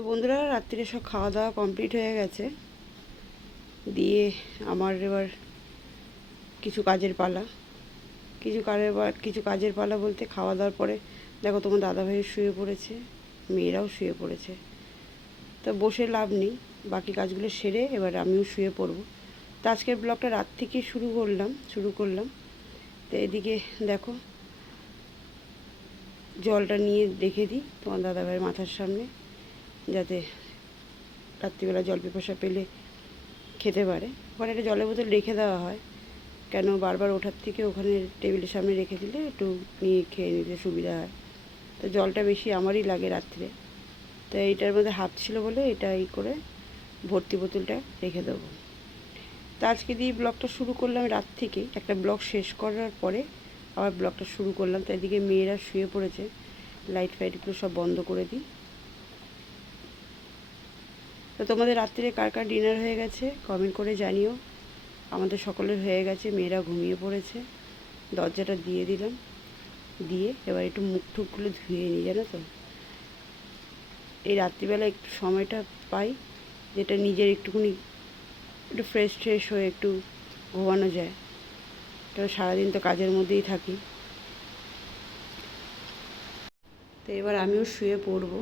তো বন্ধুরা, রাত্রিরে সব খাওয়া দাওয়া কমপ্লিট হয়ে গেছে। দিয়ে আমার এবার কিছু কাজের পালা। কিছু কাজের পালা বলতে, খাওয়া দাওয়ার পরে দেখো তোমার দাদাভাই শুয়ে পড়েছে, মেয়েরাও শুয়ে পড়েছে। তো বসে লাভ নেই, বাকি কাজগুলো সেরে এবার আমিও শুয়ে পড়বো। তো আজকের ব্লগটা রাত থেকে শুরু করলাম। তো এদিকে দেখো, জলটা নিয়ে রেখে দিই তোমার দাদাভাইয়ের মাথার সামনে, যাতে রাত্রিবেলা জল পিপাসা পেলে খেতে পারে। ওখানে একটা জলের বোতল রেখে দেওয়া হয়, কেন বারবার ওঠার থেকে ওখানে টেবিলের সামনে রেখে দিলে একটু নিয়ে খেয়ে নিতে সুবিধা হয়। তো জলটা বেশি আমারই লাগে রাত্রে, তো এইটার মধ্যে হাত ছিল বলে এটা এই করে ভর্তি বোতলটা রেখে দেবো। তো আজকে দিয়ে ব্লগটা শুরু করলাম রাত থেকে, একটা ব্লগ শেষ করার পরে আবার ব্লগটা শুরু করলাম। তো এদিকে মেয়েরা শুয়ে পড়েছে, লাইট ফাইটগুলো সব বন্ধ করে দিই। তো তোমাদের রাত্রিরে কার কার ডিনার হয়ে গেছে কমেন্ট করে জানিও। আমাদের সকলের হয়ে গেছে, মেয়েরা ঘুমিয়ে পড়েছে। দরজাটা দিয়ে দিলাম, দিয়ে এবার একটু মুখ টুকগুলো ধুয়ে নিই। জানো তো, এই রাত্রিবেলা একটু সময়টা পাই, যেটা নিজের একটুখানি একটু ফ্রেশ হয়ে একটু ঘুমানো যায়। কারণ সারাদিন তো কাজের মধ্যেই থাকি। তো এবার আমিও শুয়ে পড়বো,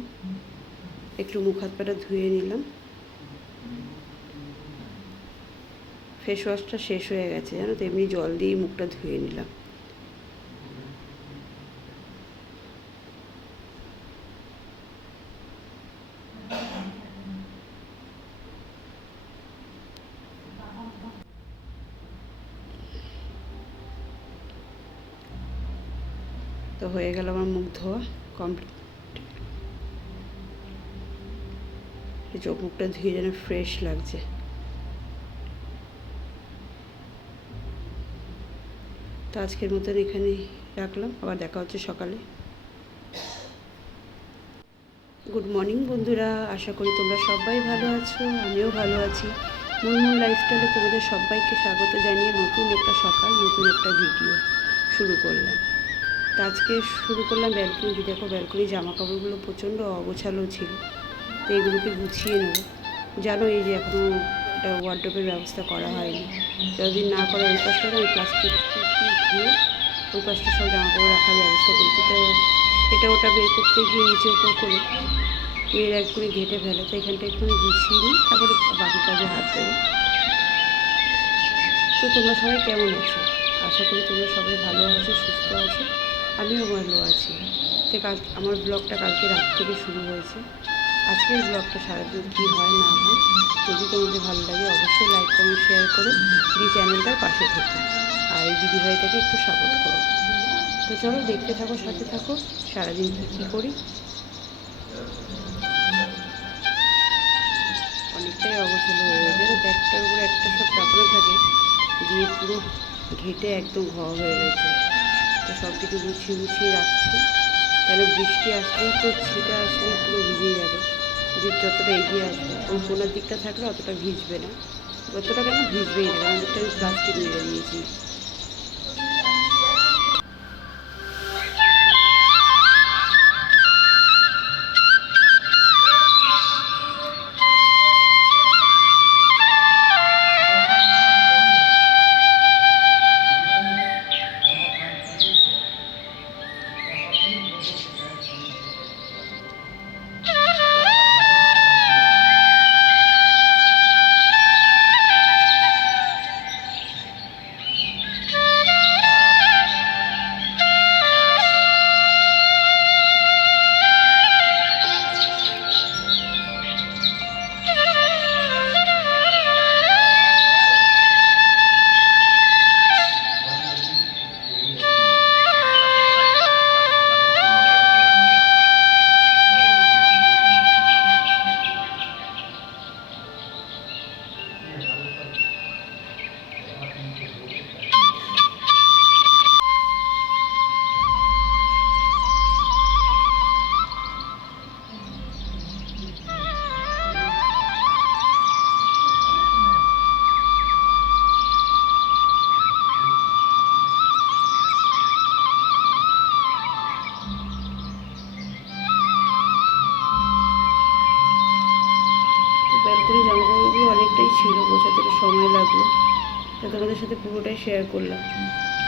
একটু মুখ হাত পাটা ধুয়ে নিলাম। ফেস ওয়াশটা শেষ হয়ে গেছে জানো তো, এমনি জল দিয়ে মুখটা ধুয়ে নিলাম। তো হয়ে গেল আমার মুখ ধোয়া কমপ্লিট। চোখ মুখটা ধুয়ে যেন ফ্রেশ লাগছে। তো আজকের মতন এখানেই রাখলাম, আবার দেখা হচ্ছে সকালে। গুড মর্নিং বন্ধুরা, আশা করি তোমরা সবাই ভালো আছো, আমিও ভালো আছি। মুনমুন লাইফস্টাইলে তোমাদের সবাইকে স্বাগত জানিয়ে নতুন একটা সকাল, নতুন একটা ভিডিও শুরু করলাম। তো আজকে শুরু করলাম ব্যালকনি। দেখো, ব্যালকনির জামা কাপড়গুলো প্রচণ্ড অগোছালো ছিল, তো এগুলোকে গুছিয়ে নেব। জানো, এই যে এখনও একটা ওয়ার্ড্রোবের ব্যবস্থা করা হয়নি। যতদিন না করে ওই পাশটা না, ওই প্লাস্টিক ধুয়ে ওই পাশটা সব জামা কাপড় রাখার ব্যবস্থা করেছি। তো এটা ওটা বের করতে গিয়ে নিচে উপর করে মেয়েরা একটুখানি ঘেটে ফেলে, তো এখানটা একটুখানি গুছিয়ে নিই, তারপরে বাকি কাজে হাত দেবো। তো তোমরা সবাই কেমন আছো? আশা করি তোমরা সবাই ভালো আছো, সুস্থ আছো, আমিও ভালো আছি। তো আমার ব্লগটা কালকে রাত থেকে শুরু হয়েছে। আজকের ব্লগটা সারাদিন কী হয় না হয়, যদি তোমাদের ভালো লাগে অবশ্যই লাইক কমেন্ট শেয়ার করো, এই চ্যানেলটার পাশে থেকো, আর এই দিদিভাইটাকে একটু সাপোর্ট করো। তো চলো দেখতে থাকো, সাথে থাকো, সারাদিন কী করি। অনেকটাই অগোছালো হয়ে গেছে, যেন ব্যাগটার উপরে একটা সব চাপানো থাকে, দিয়ে পুরো ঘেটে একদম হয়ে গেছে। তো সব কিছু গুছিয়ে রাখছি, কেন বৃষ্টি আসলেই তো ছিটা আসলেই পুরো ভিজে যাবে। যে যতটা এগিয়ে আসবে, ওই কোনার দিকটা থাকলে অতটা ভিজবে না, যতটা কেন ভিজবেই না, কারণ দিকটা আমি প্লাস্টিক মেরে দিয়েছি। অনেকটাই ছিল, গোছাতে একটু সময় লাগলো, তা তোমাদের সাথে পুরোটাই শেয়ার করলাম।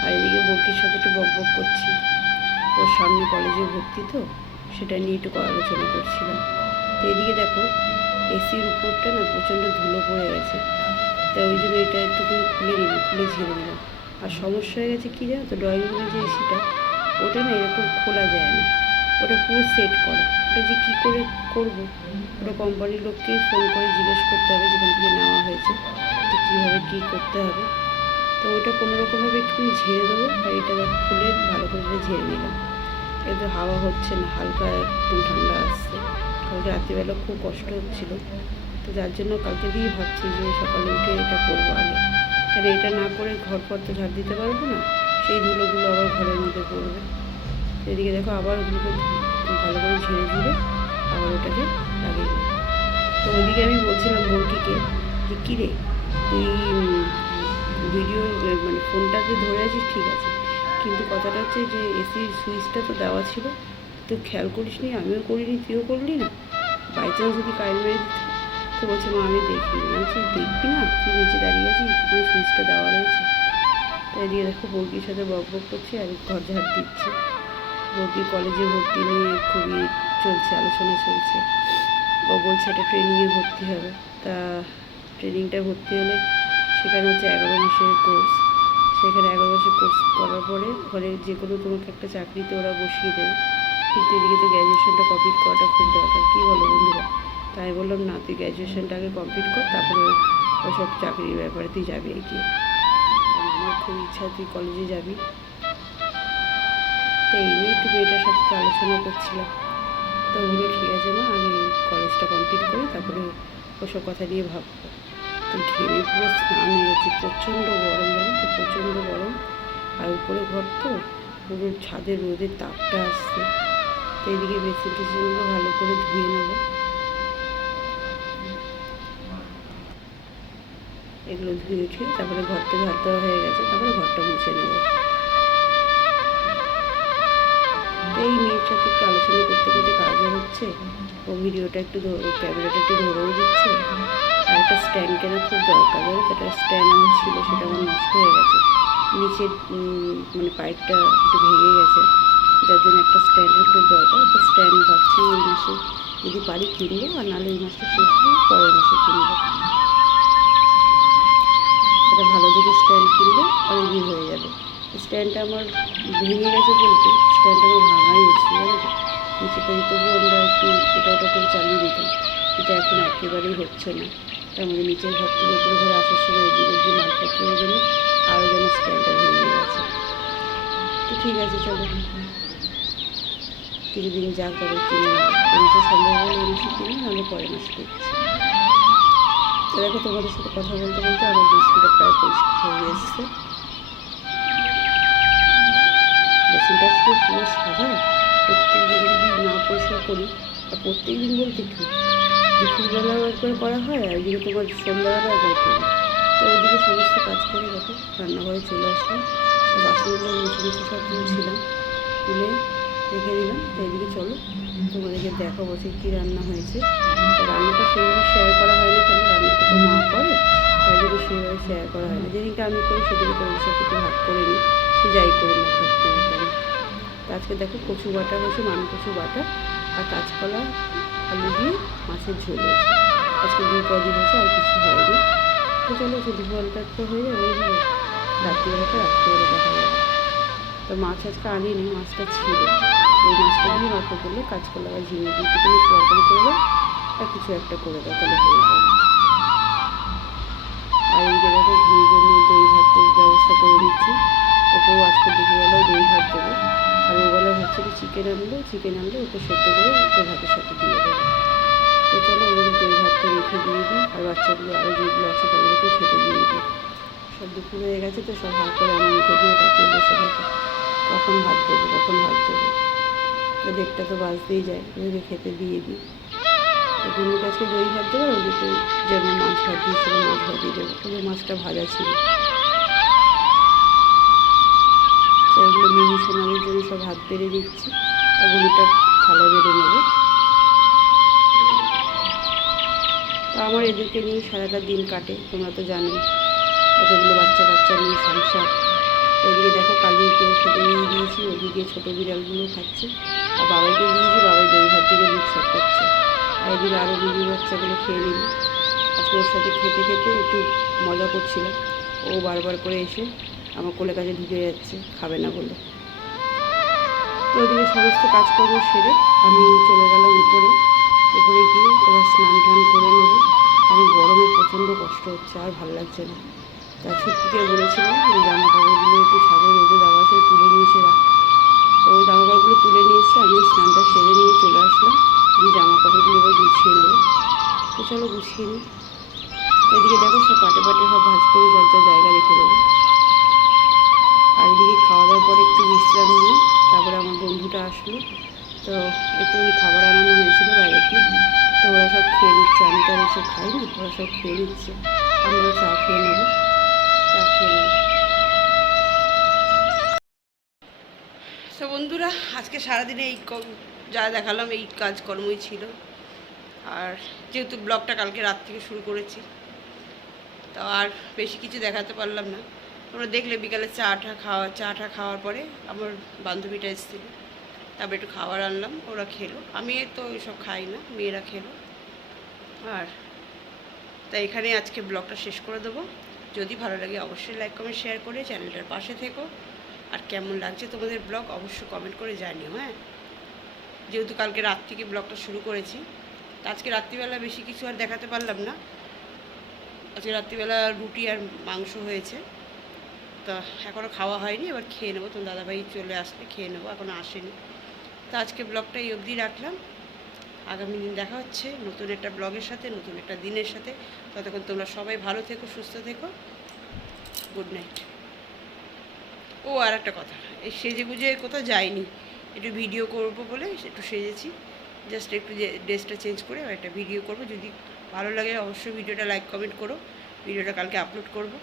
আর এদিকে বউকির সাথে একটু বক বক করছি, ওর সামনে কলেজে ভর্তি তো সেটা নিয়ে একটু আলোচনা করছিলাম। তো এদিকে দেখো এসির উপরটা না প্রচণ্ড ধুলো পড়ে গেছে, তা ওই জন্য এটা একটুখানি খুলে নিলাম, খুলে ঝেড়ে নিলাম। আর সমস্যা হয়ে গেছে কী জানো তো, ড্রয়িং রুমের যে এসিটা ওটা না এরকম খোলা যায় না, ওটা পুরো সেট করা। ওটা যে কী করে করবো, ওটা কোম্পানির লোককেই ফোন করে জিজ্ঞেস করতে হবে যেখান থেকে নেওয়া হয়েছে যে কীভাবে কী করতে হবে। তো ওটা কোনো রকমভাবে একটুখানি ঝেড়ে দেবো। আর এটা খুলে ভালো করে ঝেড়ে নিলাম। এতে হাওয়া হচ্ছে না, হালকা একদম ঠান্ডা আসছে। কালকে রাত্রিবেলা খুব কষ্ট হচ্ছিলো, তো যার জন্য কালকে দিয়েই ভাবছি যে সকালে উঠে এটা করবো আগে, কেন এটা না করে ঘর পর তো ঝাড় দিতে পারবো না, সেই ধুলোগুলো আবার ঘরের মধ্যে পড়বে। এদিকে দেখো আবার ওগুলোকে ভালো করে ঝেড়ে ঝেড়ে আবার ওটাকে লাগিয়ে দিই। তো ওদিকে আমি বলছিলাম বউটিকে যে কিরে তুই ভিডিও মানে ফোনটা যে ধরে আছিস ঠিক আছে, কিন্তু কথাটা হচ্ছে যে এসির সুইচটা তো দেওয়া ছিল, তো খেয়াল করিস নি, আমিও করিনি, তুইও করলি না, বাই চান্স যদি কারেন্ট মেরে দিত। তো বলছে মা আমি দেখিনি। বলছি দেখবি না, তুই নিচে দাঁড়িয়ে আছিস, পুরো সুইচটা দেওয়া রয়েছে। তো এদিকে দেখো বউকির সাথে বক বক করছি আর ঘর ঝাড় দিচ্ছি। বউকি কলেজে ভর্তি নিয়ে খুবই চলছে, আলোচনা চলছে। ও বলছে এটা ট্রেনিংয়ে ভর্তি হবে, তা ট্রেনিংটা ভর্তি হলে সেখানে হচ্ছে 11 মাসের কোর্স, সেখানে 11 মাসের কোর্স করার পরে ওখানে যে কোনো তোমাকে একটা চাকরিতে ওরা বসিয়ে দেবে। কিন্তু এদিকে তো গ্র্যাজুয়েশনটা কমপ্লিট করাটা খুব দরকার, কী বলো বন্ধুরা? তাই বললাম না, তুই গ্র্যাজুয়েশনটা আগে কমপ্লিট কর, তারপরে ওসব চাকরির ব্যাপারে তুই যাবি এগিয়ে। আমার খুব ইচ্ছা তুই কলেজে যাবি। তো এই নিয়ে একটু মেয়েটার সাথে একটু আলোচনা করছিলাম। তো বললো ঠিক আছে মা, আমি কলেজটা কমপ্লিট করি, তারপরে ওসব কথা নিয়ে ভাববো। তো ঘেমে পুরো স্নান হয়ে গেছি, প্রচণ্ড গরম, জানো তো, প্রচণ্ড গরম। আর উপরে ঘর তো পুরো ছাদের রোদের তাপটা আসছে। তো এদিকে বেসিন টেসিনগুলো ভালো করে ধুয়ে নেবো, এগুলো ধুয়ে উঠিয়ে তারপরে ঘরটা ঝাড় দেওয়া হয়ে গেছে, তারপরে ঘরটা মুছে নেবো। এই মেয়ের সাথে একটু আলোচনা করতে করতে কাজও হচ্ছে, ও ভিডিওটা একটু ক্যামেরাটা একটু ধরেও দিচ্ছে। আর একটা স্ট্যান্ড কেনা খুব দরকার, জানো তো, একটা স্ট্যান্ড আমার ছিল, সেটা আমার নষ্ট হয়ে গেছে, নিচের মানে পাইপটা একটু ভেঙে গেছে, যার জন্য একটা স্ট্যান্ডের খুব দরকার। একটা স্ট্যান্ড ভাবছি এই মাসে যদি পারি কিনবো, আর নাহলে এই মাসটা শেষ হয়ে পরের মাসে কিনবো। একটা ভালো দেখে স্ট্যান্ড কিনলে অনেক দিন হয়ে যাবে। স্ট্যান্ডটা আমার ভেঙে গেছে বলতে, স্ট্যান্ডটা আমার ভাঙাই এসেছে, জানো তো, নিচেটা তবুও আমরা একটু এটা ওটা করে চালিয়ে দিতাম, এটা এখন একেবারেই হচ্ছে না। তার মধ্যে নিচের ঘর থেকে উপরে ঘরে আসার সময় এদিকে যে মালপত্রের জন্য আরও যেন স্ট্যান্ডটা ভেঙে গেছে। তো ঠিক আছে চলো, কিছুদিন যাক, তবে কিনে নেবো। এ মাসে সম্ভব হলে এই মাসে কিনে, নাহলে পরের মাসে দেখছি। তো দেখো তোমাদের সাথে কথা বলতে বলতে আমার বেসিনটা প্রায় পরিষ্কার হয়ে এসছে। বেসিনটা তো পুরো সাদা, প্রত্যেক দিন যদি না পরিষ্কার করি, আর প্রত্যেক দিন বলতে কি দুপুরবেলাও একবার করা হয়, আর এদিকে তোমার সন্ধ্যাবেলাও একবার করি। তো ওইদিকে সমস্ত কাজ করে দেখো রান্নাঘরে চলে আসলাম, বাসনগুলো মুছে মুছে সব তুলছিলাম, তুলে রেখে দিলাম। তো এদিকে চলো তোমাদেরকে দেখাবো যে কী রান্না হয়েছে। তো রান্নাটা সেইভাবে শেয়ার করা হয় না, কেন রান্নাটা তো মা করে, তাই জন্য সেইভাবে শেয়ার করা হয় না। যেদিনকে আমি করি সেদিকে তোমাদের সাথে একটু ভাগ করে নিই, সে যাই করে না থাকতে না কেন। তো আজকে দেখো কচু বাটা হয়েছে, মান কচু বাটা, আর কাঁচকলা আলু দিয়ে মাছের ঝোল হয়েছে। আজকে 2 কদিন হয়েছে, আর কিছু হয়নি। তো চলো সে দুপুরবেলাটা তো হয়ে যাবে, এইভাবে রাত্রিবেলা দেখা যাবে। তো মাছ আজকে আনিনি, মাছটা ছিল, ওই মাছটা দিয়ে মাথা করলে কাঁচকলা বা ঝিঙে দিয়ে তুমি তরকারি করে দাও, আর কিছু একটা করে দাও, তাহলে হয়ে যাবে। আর এই দেখো ঘির জন্য দই ভাতের ব্যবস্থা করে দিচ্ছি, ওকেও আজকে দুপুরবেলাও দই ভাত দেবো। আর ওবেলা হচ্ছে কি চিকেন আনলে ওকে সেদ্ধ করে ওকে ভাতের সাথে দিয়ে দেবো। তো চলো ওগুলো দই ভাতটা রেখে দিয়ে দিই, আর বাচ্চাগুলো আরও যেগুলো আছে তাদেরকেও খেতে দিয়ে দিই। সব দুপুর হয়ে গেছে তো সব হাত করে আমার মুখে দিয়ে তাকে বসে থাকে, কখন ভাত দেবো কখন ভাত দেবো। তো 1:30 তো বাজতেই যায়, ওদেরকে খেতে দিয়ে দিই। তো বন্ধুর কাছে দই ভাত দেবো, আর ওদিকে যেমন মাছ ভাত দিয়েছিল মাছ ভাত দিয়ে দেবো, ওদের মাছটা ভাজা ছিল। তো এগুলো মিনি সোনালির জন্য সব ভাত বেড়ে দিচ্ছি, আর গরুটা থালা বেড়ে নেবো। তো আমার এদেরকে নিয়ে সারাটা দিন কাটে, তোমরা তো জানো, এতগুলো বাচ্চা কাচ্চা নিয়ে সংসার। এদিকে দেখো কালিকেও খেতে দিয়ে দিয়েছি, ওদিকে ছোটো বিড়ালগুলো খাচ্ছে, আর বাবাইকে দিয়েছি, বাবাই দই ভাত থেকে মুখ সটকাচ্ছে। আর এদিকে আরও বিড়ি বাচ্চাগুলো খেয়ে নিল। আজকে ওর সাথে খেতে খেতে একটু মজা করছিলাম, ও বারবার করে এসে আমার কোলে কাছে ঢুকে যাচ্ছে খাবে না বলে। তো ওদিকে সমস্ত কাজকর্ম সেরে আমি চলে গেলাম উপরে গিয়ে এবার স্নান টান করে নেবো, কারণ গরমে প্রচণ্ড কষ্ট হচ্ছে, আর ভালো লাগছে না। তা ছুটিকে বলেছিলাম যে জামা কাপড়গুলো একটু ছাদে রোদে দেওয়া আছে, তুলে নিয়ে এসে রাখ। তো ওই জামা কাপড়গুলো তুলে নিয়ে এসে আমি স্নানটা সেরে নিয়ে চলে আসলাম, দিয়ে জামা কাপড়গুলো এবার গুছিয়ে নেবো। তো চলো গুছিয়ে নিই। এদিকে দেখো সব পাটে পাটে সব ভাজ করে যার যা জায়গা রেখে দেবো। আর এদিকে খাওয়া দাওয়ার পরে একটু বিশ্রাম নিই, তারপরে আমার বন্ধুটা আসলো, তো একটু খাবার আনানো হয়েছিল বাইরে থেকে, তো ওরা সব খেয়ে নিচ্ছে। আমি তো আর এসব খাই না, ওরা সব খেয়ে নিচ্ছে। আমরা চা খেয়ে নেবো, চা খেয়ে নেবো। তো বন্ধুরা, আজকে সারাদিনে এই যা দেখালাম এই কাজকর্মই ছিল। আর যেহেতু ব্লগটা কালকে রাত থেকে শুরু করেছি, তো আর বেশি কিছু দেখাতে পারলাম না। তোমরা দেখলে বিকালে চাটা খাওয়ার পরে আমার বান্ধবীটা এসেছিল, তারপরে একটু খাবার আনলাম, ওরা খেলো। আমি তো এসব খাই না, মেয়েরা খেলো। আর তাই এখানে আজকে ব্লগটা শেষ করে দেবো। যদি ভালো লাগে অবশ্যই লাইক কমেন্ট শেয়ার করে চ্যানেলটার পাশে থেকো। আর কেমন লাগছে তোমাদের ব্লগ অবশ্যই কমেন্ট করে জানিও। হ্যাঁ, যেহেতু কালকে রাত থেকে ব্লগটা শুরু করেছি, তো আজকে রাত্রিবেলা বেশি কিছু আর দেখাতে পারলাম না। আজকে রাত্রিবেলা রুটি আর মাংস হয়েছে, তা এখনও খাওয়া হয়নি, এবার খেয়ে নেবো। তোমার দাদাভাই চলে আসলে খেয়ে নেবো, এখনও আসেনি। তো আজকে ব্লগটা এই অবধি রাখলাম। আগামী দিন দেখা হচ্ছে নতুন একটা ব্লগের সাথে, নতুন একটা দিনের সাথে। ততক্ষণ তোমরা সবাই ভালো থেকো, সুস্থ থেকো। Good night. ও আর একটা কথা, এই সেজে গুজে কোথাও যাইনি, একটু ভিডিও করবো বলে একটু সেজেছি, জাস্ট একটু ড্রেসটা চেঞ্জ করে একটা ভিডিও করবো। যদি ভালো লাগে অবশ্যই ভিডিওটা লাইক কমেন্ট করো। ভিডিওটা কালকে আপলোড করবো।